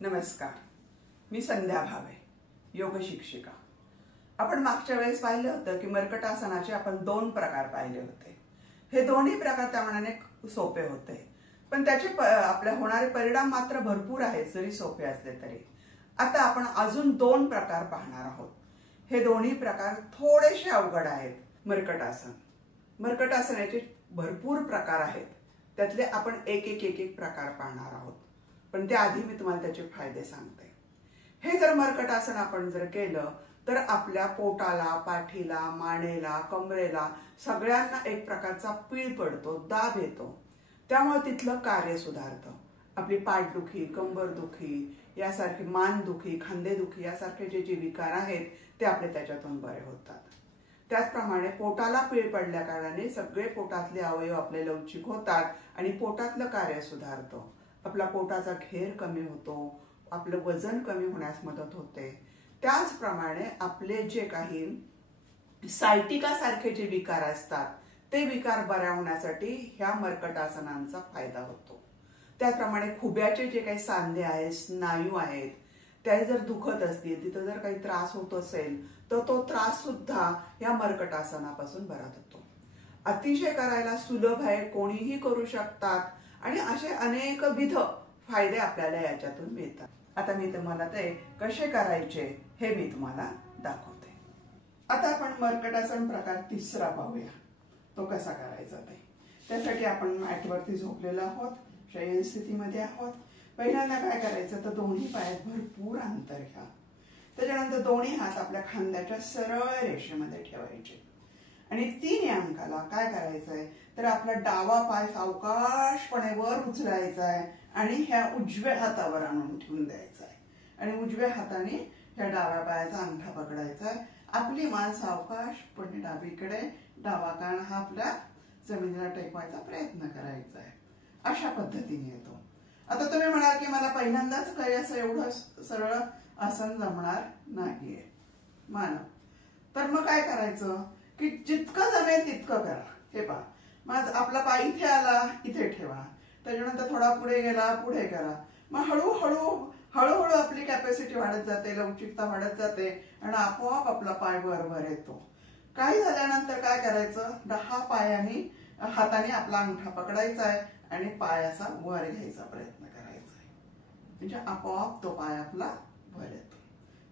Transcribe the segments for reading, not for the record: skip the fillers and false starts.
नमस्कार, मी संध्या भावे, योग शिक्षिका। आपण मागच्या वेळेस पाहिलं होतं की मर्कटासनाचे आपण 2 प्रकार पाहिले होते। हे दोन्ही प्रकार त्या मानाने सोपे होते, पण त्याचे आपल्या होणारे परिणाम मात्र भरपूर आहेत जरी सोपे असले तरी। आता आपण अजून 2 प्रकार पाहणार आहोत। हे दोन्ही प्रकार थोडेसे अवघड आहेत। मर्कटासनाचे भरपूर प्रकार आहेत, त्यातले आपण एक प्रकार पाहणार आहोत, पण त्याआधी मी तुम्हाला त्याचे फायदे सांगते। हे जर मर्कटासन आपण जर केलं तर आपल्या पोटाला, पाठीला, मानेला, कमरेला सगळ्यांना एक प्रकारचा पीळ पडतो, दाब येतो। त्यामुळे तिथलं कार्य सुधारतं। आपली पाठदुखी, कंबरदुखी यासारखी, मानदुखी, खांदेदुखी यासारखे जे विकार आहेत ते आपले त्याच्यातून बरे होतात। त्याचप्रमाणे पोटाला पीळ पडल्या कारणाने सगळे पोटातले अवयव आपले लवचिक होतात आणि पोटातलं कार्य सुधारतं। आपला पोटाचा घेर कमी होतो, आपलं वजन कमी होण्यास मदत होते। त्याचप्रमाणे आपले जे काही सायटिका सारखे जे विकार असतात ते विकार बरे होण्यासाठी ह्या मर्कटासनांचा फायदा होतो। त्याचप्रमाणे खुब्याचे जे काही सांधे आहेत, स्नायू आहेत, ते जर दुखत असतील, तिथं जर काही त्रास होत असेल तर तो त्रास सुद्धा या मर्कटासनापासून बरा होतो। अतिशय करायला सुलभ आहे, कोणीही करू शकतात आणि असे अनेक विध फायदे आपल्याला याच्यातून मिळतात। आता मी तुम्हाला ते कसे करायचे हे मी तुम्हाला दाखवते। आता आपण मर्कटासन प्रकार 3रा पाहूया, तो कसा करायचा ते। त्यासाठी आपण मॅटवरती झोपलेलो आहोत, शयन स्थितीमध्ये आहोत। पहिल्यांदा काय करायचं तर दोन्ही पायात भरपूर अंतर घ्या। त्याच्यानंतर दोन्ही हात आपल्या खांद्याच्या सरळ रेषेमध्ये ठेवायचे आणि 3 अंकाला काय करायचंय तर आपला डावा पाय सावकाशपणे वर उचलायचा आहे आणि ह्या उजव्या हातावर आणून ठेवून द्यायचा आहे आणि उजव्या हाताने ह्या डाव्या पायाचा अंगठा पकडायचा आहे। आपली मान सावकाशपणे डावीकडे, डावा कान हा आपल्या जमिनीला टेकवायचा प्रयत्न करायचा आहे। अशा पद्धतीने येतो। आता तुम्ही म्हणाल की मला पहिल्यांदाच काही असं एवढं सरळ आसन जमणार नाहीये मानव, तर मग काय करायचं की जितकं जमेल तितकं करा। हे पहा, माझा आपला पाय इथे आला, इथे ठेवा, त्याच्यानंतर थोडा पुढे गेला, पुढे करा। मग हळूहळू आपली कॅपॅसिटी वाढत जाते, लवचिकता वाढत जाते आणि आपोआप आपला पाय वर येतो। काही झाल्यानंतर काय करायचं, 10 पायाने हाताने आपला अंगठा पकडायचा आहे आणि पाय असा वर घ्यायचा प्रयत्न करायचा आहे, म्हणजे आपोआप तो पाय आपला वर येतो।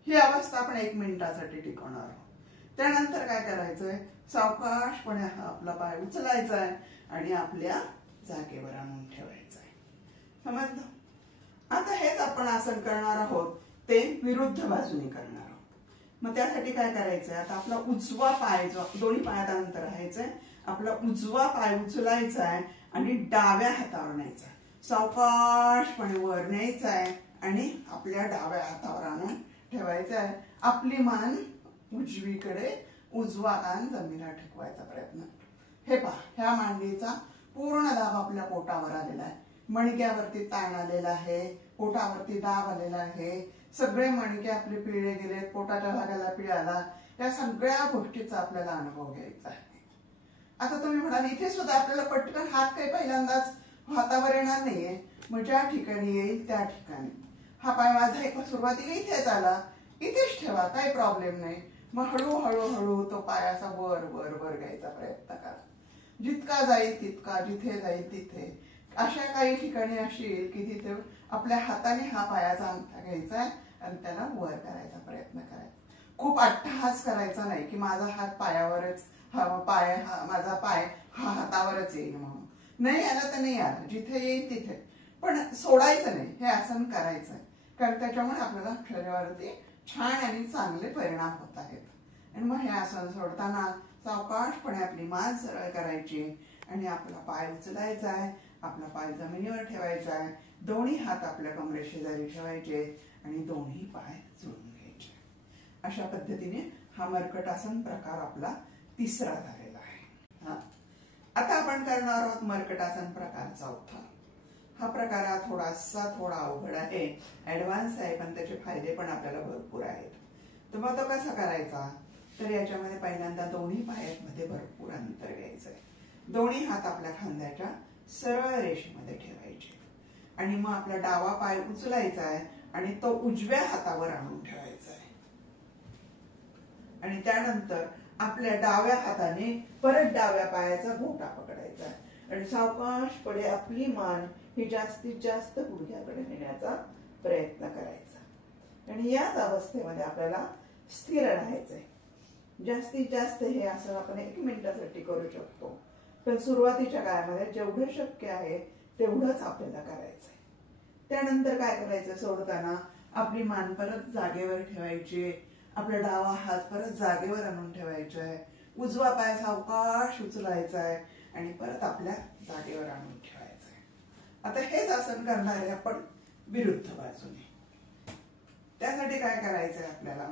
ही अवस्था आपण 1 मिनिटासाठी टिकवणार आहोत। त्यानंतर काय करायचंय, सावकाशपणे हा आपला पाय उचलायचा आहे आणि आपल्या जागेवर आणून ठेवायचा आहे। समजलं? आता हेच आपण आसन करणार आहोत ते विरुद्ध बाजूने करणार आहोत। मग त्यासाठी काय करायचंय, आता आपला उजवा पाय जो दोन्ही पायात अंतर राहायचंय, आपला उजवा पाय उचलायचा आहे आणि डाव्या हातावर न्यायचा, सावकाशपणे वर न्यायचा आहे आणि आपल्या डाव्या हातावर आणून ठेवायचा आहे। आपली मान उजवीकडे, उजवा कान जमिनीला टेकवायचा प्रयत्न। हे पहा, ह्या मांडीचा पूर्ण दाब आपल्या पोटावर आलेला आहे, मणक्यावरती ताण आलेला आहे, पोटावरती दाब आलेला आहे, सगळे मणके आपले पिळले गेले, पोटाच्या भागाला पीळ आला, या सगळ्या गोष्टीचा आपल्याला अनुभव घ्यायचा आहे। आता तुम्ही म्हणाल इथे सुद्धा आपल्याला पटकन हात काही पहिल्यांदाच हातावर येणार नाहीये, मग ज्या ठिकाणी येईल त्या ठिकाणी हा पाय माझा एक सुरुवातीला इथेच आला, इथेच ठेवा, काही प्रॉब्लेम नाही। मग हळूहळू तो पाय असा वर वर वर घ्यायचा प्रयत्न करा, जितका जाईल तितका, जिथे जाईल तिथे। अशा काही ठिकाणी अशी येईल की तिथे आपल्या हाताने हा पायाचा अंगठा घ्यायचा आहे आणि त्याला वर करायचा प्रयत्न करायचा। खूप अट्टहास करायचा नाही की माझा हात पायावरच, माझा पाय हा हातावरच येईल म्हणून। नाही आला तर नाही आला, जिथे येईल तिथे, पण सोडायचं नाही, हे आसन करायचं आहे, कारण त्याच्यामुळे आपल्याला शरीरावरती छान आणि चांगले परिणाम होत आहेत। आणि मग हे आसन सोडताना सावकाशपणे आपली मान सरळ करायची आणि आपला पाय उचलायचा आहे, आपला पाय जमिनीवर ठेवायचा आहे, दोन्ही हात आपल्या कमरेशेजारी ठेवायचे आणि दोन्ही पाय जुळून घ्यायचे। अशा पद्धतीने हा मर्कटासन प्रकार आपला 3रा झालेला आहे। आता आपण करणार आहोत मर्कटासन प्रकार 4था। हा प्रकार थोडा अवघड आहे, ऍडव्हान्स आहे, पण त्याचे फायदे पण आपल्याला भरपूर आहेत। तर मग तो कसा करायचा, तर याच्यामध्ये पहिल्यांदा दोन्ही पायामध्ये भरपूर अंतर घ्यायचंय। दोन्ही हात आपल्या खांद्याच्या सरळ रेषेमध्ये ठेवायचे। आणि मग आपला डावा पाय उचलायचा आहे आणि तो उजव्या हातावर आणून ठेवायचा आहे. आणि त्यानंतर आपल्या डाव्या हाताने परत डाव्या पायाचा घोटा पकडायचा आहे आणि सावकाशपणे आपली मान ही जास्तीत जास्त गुडघ्याकडे नेण्याचा प्रयत्न करायचा. आणि याच अवस्थेमध्ये आपल्याला स्थिर राहायचंय. जास्तीत जास्त हे आसन आपण 1 मिनिटासाठी करू शकतो, पण सुरुवातीच्या काळामध्ये जेवढं शक्य आहे तेवढंच आपल्याला करायचंय. त्यानंतर काय करायचं, सोडताना आपली मान परत जागेवर ठेवायची, आपला डावा हात परत जागेवर आणून ठेवायचा आहे, उजवा पाय सावकाश उचलायचा आहे आणि परत आपल्या जागेवर आणून ठेवायचं आहे. आता हेच आसन करणार आहे आपण विरुद्ध बाजूने. त्यासाठी काय करायचंय आपल्याला,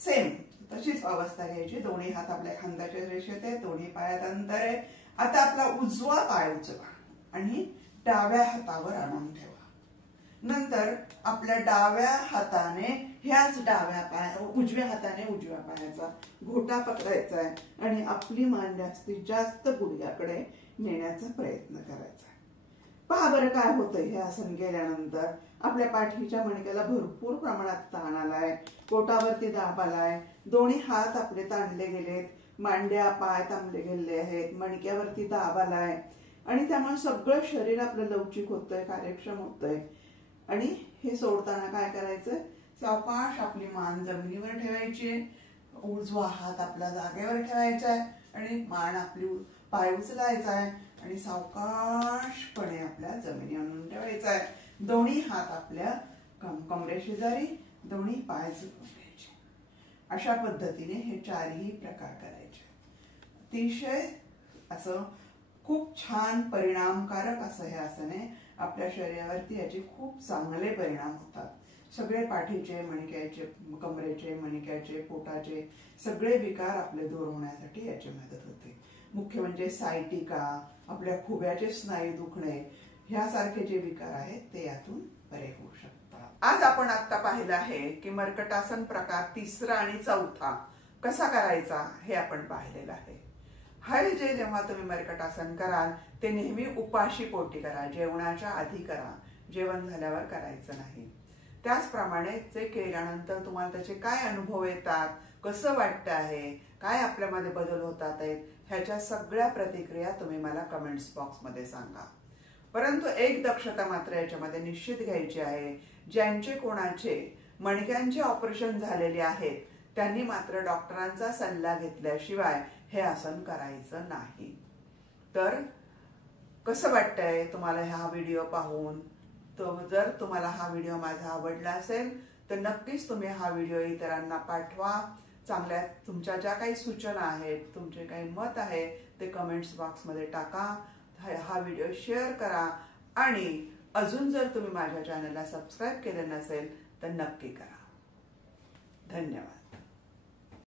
सेम तशीच अवस्था घ्यायची. दोन्ही हात आपल्या खांद्याच्या रेषेत आहे, दोन्ही पायात अंतर आहे. आता आपला उजवा पाय उचला आणि डाव्या हातावर आणून ठेवा. नंतर आपल्या डाव्या हाताने ह्याच उजव्या हाताने उजव्या पायाचा घोटा पकडायचा आहे आणि आपली मान जास्तीत जास्त गुडघ्याकडे नेण्याचा प्रयत्न करायचा आहे. पहा बरं काय होतंय हे आसन केल्यानंतर. आपल्या पाठीच्या मणक्याला भरपूर प्रमाणात ताण आलाय, पोटावरती दाब आलाय, दोन्ही हात आपले ताणले गेलेत, मांड्या पाय ताणले गेलेले आहेत, मणक्यावरती दाब आलाय आणि त्यामुळे सगळं शरीर आपलं लवचिक होतंय, कार्यक्षम होतंय. आणि हे सोडताना काय करायचं, सावकाश आपली मान जमिनीवर ठेवायची, उजवा हात आपल्या जागेवर ठेवायचा आहे आणि मान आपली पाय उचलायचा आहे आणि सावकाशपणे आपल्या जमिनी आणून ठेवायचा आहे. दोन्ही हात आपल्या कमरेशेजारी, दोन्ही पाय झुकवून घ्यायचे. अशा पद्धतीने हे 4ही प्रकार करायचे. अतिशय असं खूप छान परिणामकारक असं हे आसन आहे. आपल्या शरीरावरती याचे खूप चांगले परिणाम होतात. सगळे पाठीचे, मणक्याचे, कमरेचे, मणक्याचे, पोटाचे सगळे विकार आपले दूर होण्यासाठी याची मदत होते. मुख्य म्हणजे सायटिका, आपल्या खुब्याचे स्नायू दुखणे, ह्यासारखे जे विकार आहेत ते यातून बरे होऊ शकतात. आज आपण आता पाहिलं आहे की मर्कटासन प्रकार 3रा आणि 4था कसा करायचा हे आपण पाहिलेलं आहे. हे जे जेव्हा तुम्ही मर्कटासन कराल ते नेहमी उपाशी पोटी करा, जेवणाच्या आधी करा, जेवण झाल्यावर करायचं नाही. त्याचप्रमाणे ते केल्यानंतर तुम्हाला त्याचे काय अनुभव येतात, कसं वाटतं आहे, काय आपल्यामध्ये बदल होतात आहेत, ह्याच्या सगळ्या प्रतिक्रिया तुम्ही मला कमेंट्स बॉक्समध्ये सांगा. परंतु एक दक्षता मात्र याच्यामध्ये निश्चित घ्यायची आहे, ज्यांचे कोणाचे मणक्यांचे ऑपरेशन झालेले आहेत त्यांनी मात्र डॉक्टरांचा सल्ला घेतल्याशिवाय हे आसन करायचं नाही. तर कसं वाटतंय तुम्हाला हा व्हिडिओ पाहून? जर तुम्हाला हा व्हिडिओ माझा आवडला असेल तर नक्कीच तुम्ही हा व्हिडिओ इतरांना पाठवा. चांगल्या तुमच्या ज्या काही सूचना आहेत, तुमचे काही मत आहे ते कमेंट्स बॉक्समध्ये टाका. हा व्हिडिओ शेअर करा आणि अजून जर तुम्ही माझ्या चॅनलला सबस्क्राईब केलं नसेल तर नक्की करा. धन्यवाद.